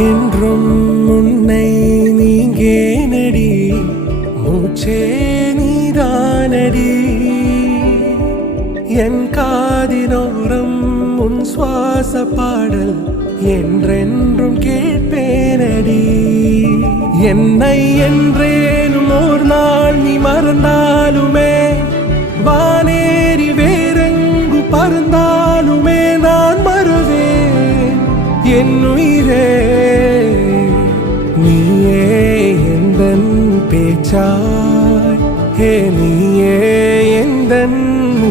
என்றும் உன்னை நீங்கேனடி மூச்சே நீதானடி என் காதினோரம் உன் சுவாச பாடல் என்றென்றும் கேட்பேனடி என்னை என்றேனும் ஒரு நாள் நீ மறந்தாலுமே வானேறி வேறெங்கு பறந்தாலுமே நான் மறுவேன் என் உயிரே நீயே எந்தன் பேச்சா